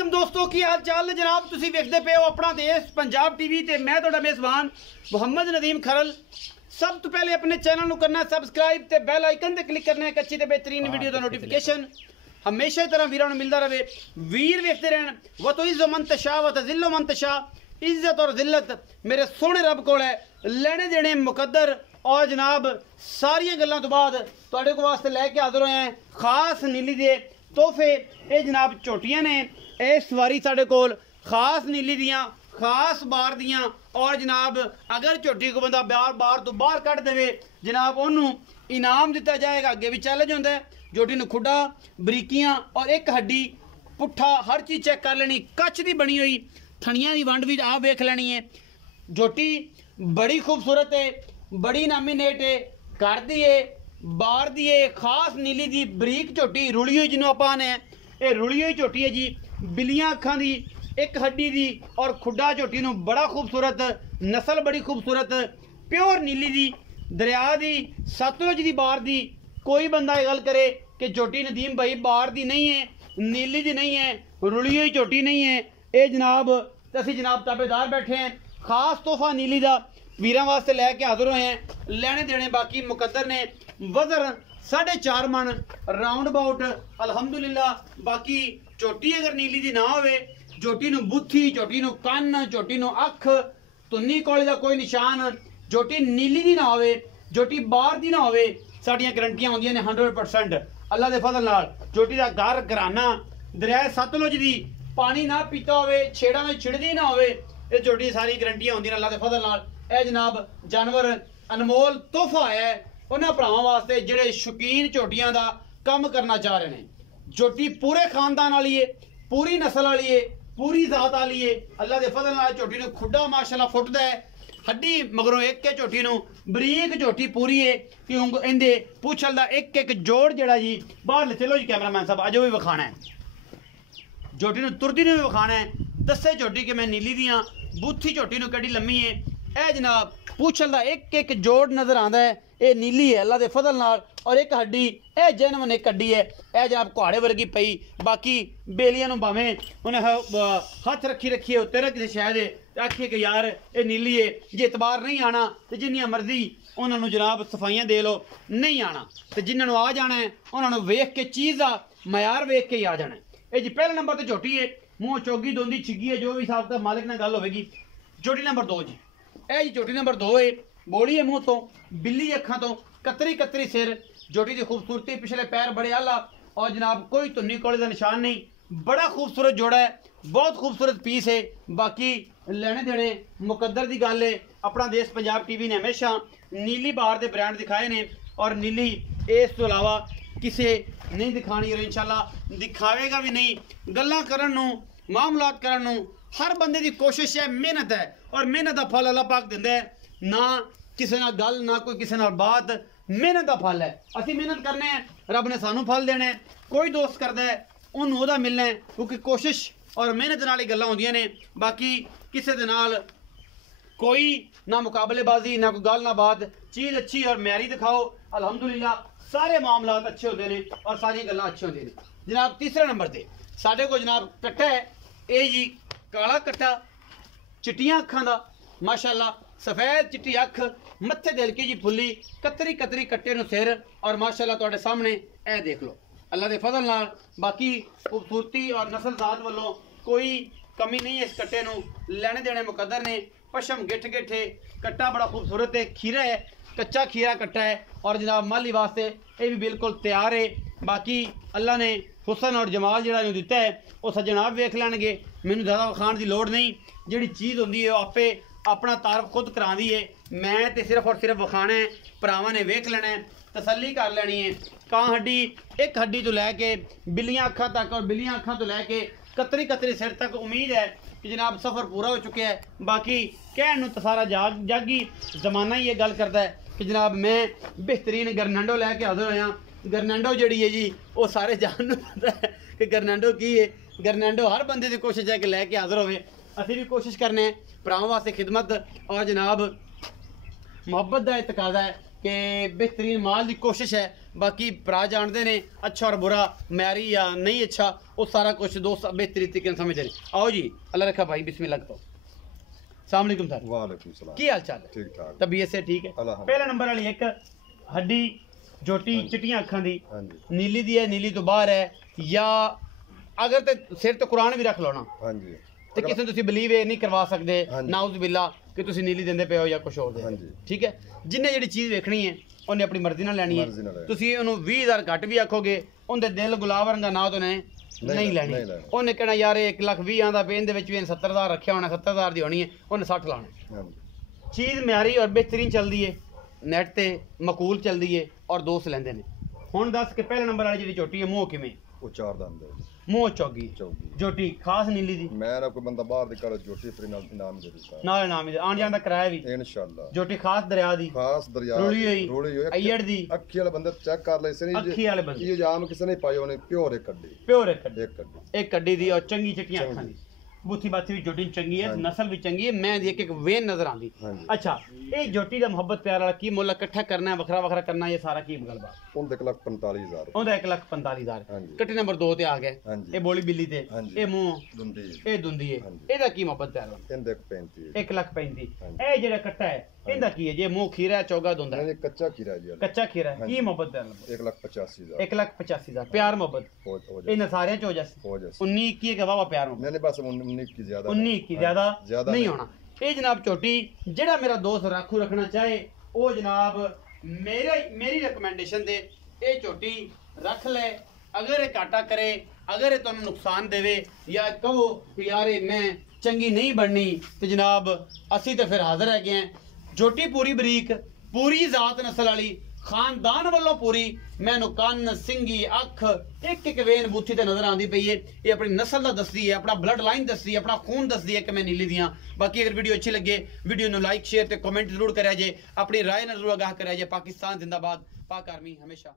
वालेकुम दोस्तों की हाल चाल जनाब तुसी वेखदे पे हो अपना देश पंजाब टीवी ते मैं तुहाडा मेज़बान मुहम्मद नदीम खरल। सब तो पहले अपने चैनल को करना सब्सक्राइब ते बेल आइकन ते क्लिक करना एक अच्छी ते बेहतरीन वीडियो का नोटिफिकेशन हमेशा तरह वीरों को मिलता रहे। वीर वेखते रहन व तो इज़्ज़ो मन तशा व तज़िल्लो मन तशा। इज्जत और जिल्लत मेरे सोहने रब कोल है, लेने देने मुकद्दर। और जनाब सारिया गल्लां तो बाद तुहाडे को वास्ते लैके हाज़र होए हैं खास नीली दे तोहफे। ये जनाब झोटियां ने इस वारी साढ़े कोल खास नीली दियाँ खास बार दियाँ। और जनाब अगर झोटी को बंदा बार तो बाहर कट देवे जनाब उन्होंने इनाम दिता जाएगा। अगे भी चैलेंज होंदा है झोटी नूं खुडा बरीकियां और एक हड्डी पुट्ठा हर चीज़ चेक कर लेनी। कच्च की बनी हुई थणियां की वंड भी आप वेख लेनी है। झोटी बड़ी खूबसूरत है, बड़ी नामीनेट है, कर दी है बार दी है खास नीली दी बरीक झोटी रुली हुई जिन्हों आप आने ये रुली हुई झोटी है जी। बिलियां अखां दी एक हड्डी दी और खुडा झोटी नूं बड़ा खूबसूरत नस्ल बड़ी खूबसूरत प्योर नीली दी दरिया दी सतलुज दी बार दी। कोई बंदा ये गल करे कि झोटी नदीम भाई बार दी नहीं है नीली दी नहीं है रुली हुई झोटी नहीं है, ये जनाब असीं जनाब ताबेदार बैठे हैं खास तोहफा नीली दा वीरां वास्ते लैके हाज़र होए हैं। लेने देने बाकी मुकद्दर ने वजन 4.5 मन राउंड अबाउट अल्हम्दुलिल्लाह। बाकी झोटी अगर नीली दी ना होवे झोटी नूं बुत्थी झोटी नूं कन्न झोटी नूं अख तुन्नी कोले दा कोई निशान झोटी नीली दी ना होवे झोटी बाहर दी ना होवे साडियां गारंटियां होंदियां ने 100% अल्लाह दे फजल नाल। झोटी दा घर घराना दरिया सतलुज दी पानी ना पीता होवे छेड़ा में छिड़दी ना होवे ये झोटी सारी गारंटियां होंदियां अल्लाह दे फजल नाल। ए जनाब जानवर अनमोल तोहफा है उन्होंने भरावां वास्ते जिहड़े शौकीन झोटियां दा काम करना चाह रहे हैं। झोटी पूरे खानदान वाली है पूरी नस्ल वाली है पूरी जात वाली है अल्लाह दे फजल नाल। झोटी नूं खुडा माशाअल्लाह फुटदा है हड्डी मगरों एक के झोटी नूं बरीक झोटी पूरी है कि इहदे पूछल दा एक एक जोड़ जिहड़ा जी बाहर चलो जी कैमरामैन साहब अजो भी विखाना है झोटी नूं तुरदी नूं भी विखाना है। दस्से झोटी कि मैं नीली दियां बूथी झोटी नूं कड़ी लम्मी है ए जनाब पूछल दा एक एक जोड़ नजर आंदा है ये नीली है अल्लाह दे फजल नाल। और एक हड्डी ए जेनवन एक हड्डी है ए जनाब कुहाड़े वर्गी पई। बाकी बेलियां नूं भावें उन्हें हथ रखी है उत्ते ना किसी शायद आखिए कि यार ये नीली है जे इतबार नहीं आना तो जिन्नियां मर्जी उन्होंने जनाब सफाइयां दे लो नहीं आना तो जिन्होंने आ जाना है उन्होंने वेख के चीज़ का मयार वेख के ही आ जाना है। ये जी पहले नंबर तो झोटी है मूँह चोगी दोंदी छिगी है जो भी हिसाब का मालिक ने गल होगी। झोटी नंबर 2 जी ए जी झोटी नंबर 2 है बोली है मुँह तो बिल्ली अखा तो कतरी कतरी सिर झोटी की खूबसूरती पिछले पैर बड़े आला और जनाब कोई धुन्नी कोले का निशान नहीं बड़ा खूबसूरत जोड़ा है बहुत खूबसूरत पीस है। बाकी लेने देने मुकद्दर की गल है अपना देश पंजाब टीवी ने हमेशा नीली बार के ब्रांड दिखाए ने और नीली इस तो अलावा किसी नहीं दिखानी और इंशाल्लाह दिखावेगा भी नहीं। गल्लां करन नूं मामलात करन नूं हर बंदे की कोशिश है मेहनत है और मेहनत का फल अल्लाह पाक दिंदा है ना किसी ना गल ना कोई किसी नाल बात मेहनत का फल है। असीं मेहनत करने हैं रब ने सानू फल देना है कोई दोस्त करता है उन्होंने ओहदा मिलना है क्योंकि कोशिश और मेहनत नाल ही गल्लां होंदियां ने। बाकी किसी दे नाल कोई ना मुकाबलेबाजी ना कोई गल ना बात चीज़ अच्छी और म्यारी दिखाओ अल्हम्दुलिल्लाह सारे मामलात अच्छे होते हैं और सारी गल्लां अच्छी होंदियां ने। जनाब तीसरे नंबर पर साढ़े को जनाब कट्टा है ये जी काला कट्टा चिट्टियां अखां दा माशाअल्लाह सफेद चिट्टी अख मत्थे दिल की जी फुली कतरी कतरी कट्टे नूं सिर और माशाअल्लाह तुहाडे सामने ए देख लो अल्लाह दे फजल नाल। बाकी खूबसूरती और नस्ल जात वालों कोई कमी नहीं है इस कट्टे नूं लेने देने मुकद्दर ने। पशम गिठ गिठ है कट्टा बड़ा खूबसूरत है खीरा है कच्चा खीरा कट्टा है और जनाब माली वास्ते ये भी बिल्कुल तैयार है। बाकी अल्लाह ने हुसन और जमाल जिहड़ा इहनूं दिता है वो सज्जन आप वेख लैणगे मैनूं ज़्यादा विखाण की लोड़ नहीं जिहड़ी चीज़ होंदी है आपे अपना तारफ खुद करांदी है मैं तो सिर्फ और सिर्फ विखाना है भरावां ने वेख लेना है तसल्ली कर लैनी है। कां हड्डी एक हड्डी तो लैके बिल्लियां अखां तक और बिल्लियां अखां तो लैके कतरी कतरी सिर तक उम्मीद है कि जनाब सफ़र पूरा हो चुका है। बाकी कहण नूं तो सारा जागी जमाना ही ये गल करता है कि जनाब मैं बेहतरीन गरनैंडो लैके हाज़र होया। गरनैंडो जिहड़ी है जी वो सारे जान पता है कि गरनैंडो की है। गरनैंडो हर बंदे की कोशिश है कि लैके हाज़र होवे असीं भी कोशिश करने भरावां वास्ते खिदमत और जनाब मुहब्बत का तकाजा है कि बेहतरीन माल की कोशिश है। बाकी भरा जानते ने अच्छा और बुरा, मैरी या नहीं अच्छा, वो सारा कुछ दोस्त बेहतरीन तरीके समझ रहे। आओ जी, अल्लाह रखा भाई, बिस्मिल्लाह तो। अस्सलाम वालेकुम सर। वालेकुम सलाम। की हाल चाल है? ठीक ठाक। तबीयत से ठीक है? पहला नंबर वाली एक हड्डी जोटी चिट्टियां अखां दी, नीली दी है, नीली तो बाहर है, या अगर ते सिर तो कुरान भी रख लो ना ਤੇ ਕਿਸੇ ਨੂੰ ਤੁਸੀਂ ਬਲੀਵ ਇਹ ਨਹੀਂ ਕਰਵਾ ਸਕਦੇ ਨਾਉਜ਼ ਬਿੱਲਾ ਕਿ ਤੁਸੀਂ ਨੀਲੀ ਦਿੰਦੇ ਪਏ ਹੋ ਜਾਂ ਕੁਝ ਹੋਰ ਦੇ। ਠੀਕ ਹੈ, ਜਿੰਨੇ ਜਿਹੜੀ ਚੀਜ਼ ਵੇਖਣੀ ਹੈ ਉਹਨੇ ਆਪਣੀ ਮਰਜ਼ੀ ਨਾਲ ਲੈਣੀ ਹੈ। ਤੁਸੀਂ ਉਹਨੂੰ 20000 ਘੱਟ ਵੀ ਆਖੋਗੇ, ਉਹਦੇ ਦਿਲ ਗੁਲਾਬ ਵਰਗਾ ਨਾ ਤੋਂ ਨਹੀਂ ਲੈਣੀ। ਉਹਨੇ ਕਹਿਣਾ ਯਾਰ ਇਹ 1,20,000 ਆਂਦਾ ਪਏ, ਇਹਦੇ ਵਿੱਚ ਵੀ 70,000 ਰੱਖਿਆ ਹੋਣਾ, 70,000 ਦੀ ਹੋਣੀ ਹੈ, ਉਹਨੇ 60 ਲਾਣਾ। ਚੀਜ਼ ਮਿਆਰੀ ਔਰ ਬਿਹਤਰੀਨ ਚੱਲਦੀ ਹੈ, ਨੈਟ ਤੇ ਮਕੂਲ ਚੱਲਦੀ ਹੈ ਔਰ ਦੋਸਤ ਲੈਂਦੇ ਨੇ। ਹੁਣ ਦੱਸ ਕਿ ਪਹਿਲੇ ਨੰਬਰ ਵਾਲੀ ਜਿਹੜੀ ਝੋਟੀ ਹੈ ਮੂੰਹ ਕਿਵੇਂ? ਉਹ ਚਾਰ ਦੰਦ ਹੈ, ਮੂੰਹ ਚੌਗੀ ਝੋਟੀ ਖਾਸ ਨੀਲੀ ਦੀ। ਮੈਂ ਨਾ ਕੋਈ ਬੰਦਾ ਬਾਹਰ ਦੀ ਕਾਲ ਝੋਟੀ ਫਰੀ ਨਾਲ ਇਨਾਮ ਦੇ ਦਿੱਤਾ, ਨਾਲ ਇਨਾਮ ਹੀ ਆਣ ਜਾਣ ਦਾ ਕਿਰਾਇਆ ਵੀ ਇਨਸ਼ਾਅੱਲਾ। ਝੋਟੀ ਖਾਸ ਦਰਿਆ ਦੀ, ਖਾਸ ਦਰਿਆ ਰੋਲੀ ਹੋਈ ਅਈੜ ਦੀ, ਅੱਖੀ ਵਾਲੇ ਬੰਦੇ ਚੈੱਕ ਕਰ ਲੈ ਸਨੀ, ਅੱਖੀ ਵਾਲੇ ਬੰਦੇ ਇਹ ਜਾਮ ਕਿਸੇ ਨੇ ਪਾਈ, ਉਹਨੇ ਪਿਓਰ ਇੱਕ ਕੱਢੀ, ਪਿਓਰ ਇੱਕ ਕੱਢੀ ਦੀ ਔਰ ਚੰਗੀ ਚਿੱਟੀਆਂ ਅੱਖਾਂ ਦੀ। ਬੂਥੀ ਬਾਥੀ ਵੀ ਝੋਟੀ ਚੰਗੀ ਹੈ, ਨਸਲ ਵੀ ਚੰਗੀ ਹੈ, ਮੈਂ ਦੀ ਇੱਕ ਵੇਨ ਨਜ਼ਰ ਆਂਦੀ। ਅੱਛਾ, ਇਹ ਝੋਟੀ ਦਾ ਮੁਹੱਬਤ ਪਿਆਰ ਵਾਲਾ ਕੀ ਮੁੱਲ ਇਕੱਠਾ ਕਰਨਾ ਹੈ, ਵੱਖਰਾ ਵੱਖਰਾ ਕਰਨਾ, ਇਹ ਸਾਰਾ ਕੀ ਗੱਲਬਾਤ? ਉਹਦਾ 1,45,000, ਉਹਦਾ 1,45,000। ਕੱਟੀ ਨੰਬਰ 2 ਤੇ ਆ ਗਏ, ਇਹ ਬੋਲੀ ਬਿੱਲੀ ਤੇ, ਇਹ ਮੂੰਹ ਇਹ ਦੁੰਦੀ ਹੈ, ਇਹਦਾ ਕੀ ਮੁਹੱਬਤ ਪਿਆਰ ਵਾਲਾ? ਇਹਦਾ 1,35,000। 1,35,000। ਇਹ ਜਿਹੜਾ ਕੱਟਾ ਹੈ ਇਹਦਾ ਕੀ ਹੈ? ਜੇ ਮੂੰਹ ਖੀਰਾ ਚੌਗਾ ਦੁੰਦਾ ਹੈ? ਕੱਚਾ ਖੀਰਾ ਜੀ, ਕੱਚਾ ਖੀਰਾ। ਕੀ ਮੁਹੱਬਤ ਪਿਆਰ ਵਾਲਾ? 1,85,000। 1,85,000 ਪਿਆਰ ਮੁਹੱਬਤ ਇਹਨਾਂ ਸਾਰਿਆਂ ਚ ਹੋ ਜਾਏ। 19 21 ਕੇ ਵਾਵਾ ਪਿਆਰ ਮੁਹੱਬਤ ਨਹੀਂ, ਬਸ 19 ਕੀ ਜ਼ਿਆਦਾ, 19 ਕੀ ਜ਼ਿਆਦਾ ਨਹੀਂ ਹੋਣਾ। ਇਹ ਜਨਾਬ ਝੋਟੀ ਜਿਹੜਾ ਮੇਰਾ ਦੋਸਤ ਰਾਖੂ ਰੱਖਣਾ ਚਾਹੇ ਉਹ ਜਨਾਬ ਮੇਰੀ ਰਿਕਮੈਂਡੇਸ਼ਨ ਦੇ ਇਹ ਝੋਟੀ ਰੱਖ ਲੈ। ਅਗਰ ਇਹ ਘਾਟਾ ਕਰੇ, ਅਗਰ ਇਹ ਤੁਹਾਨੂੰ ਨੁਕਸਾਨ ਦੇਵੇ ਜਾਂ ਕਹੋ ਕਿ ਯਾਰ ਇਹ ਮੈਂ ਚੰਗੀ ਨਹੀਂ ਬਣਨੀ, ਤੇ ਜਨਾਬ ਅਸੀਂ ਤਾਂ ਫਿਰ ਹਾਜ਼ਰ ਹੈਗੇ ਹਾਂ। ਝੋਟੀ ਪੂਰੀ ਬਰੀਕ, ਪੂਰੀ ਜ਼ਾਤ ਨਸਲ ਵਾਲੀ, ਖਾਨਦਾਨ ਵੱਲੋਂ ਪੂਰੀ। ਮੈਨੂੰ ਕੰਨ, ਸਿੰਗੀ, ਅੱਖ, ਇੱਕ ਵੇਨ ਬੂਥੀ ਤੇ ਨਜ਼ਰ ਆਉਂਦੀ ਪਈ ਹੈ। ਇਹ ਆਪਣੀ ਨਸਲ ਦਾ ਦੱਸਦੀ ਹੈ, ਆਪਣਾ ਬਲੱਡ ਲਾਈਨ ਦੱਸਦੀ ਹੈ, ਆਪਣਾ ਖੂਨ ਦੱਸਦੀ ਹੈ ਕਿ ਮੈਂ ਨੀਲੀ ਦੀਆਂ। ਬਾਕੀ ਅਗਰ ਵੀਡੀਓ ਅੱਛੀ ਲੱਗੇ, ਵੀਡੀਓ ਨੂੰ ਲਾਈਕ, ਸ਼ੇਅਰ ਤੇ ਕਮੈਂਟ ਜ਼ਰੂਰ ਕਰਿਆ ਜੇ। ਆਪਣੀ ਰਾਏ ਨਾਲ ਜ਼ਰੂਰ ਆਗਾਹ ਕਰਿਆ ਜੇ। ਪਾਕਿਸਤਾਨ ਜ਼ਿੰਦਾਬਾਦ, ਪਾਕ ਆਰਮੀ ਹਮੇਸ਼ਾ।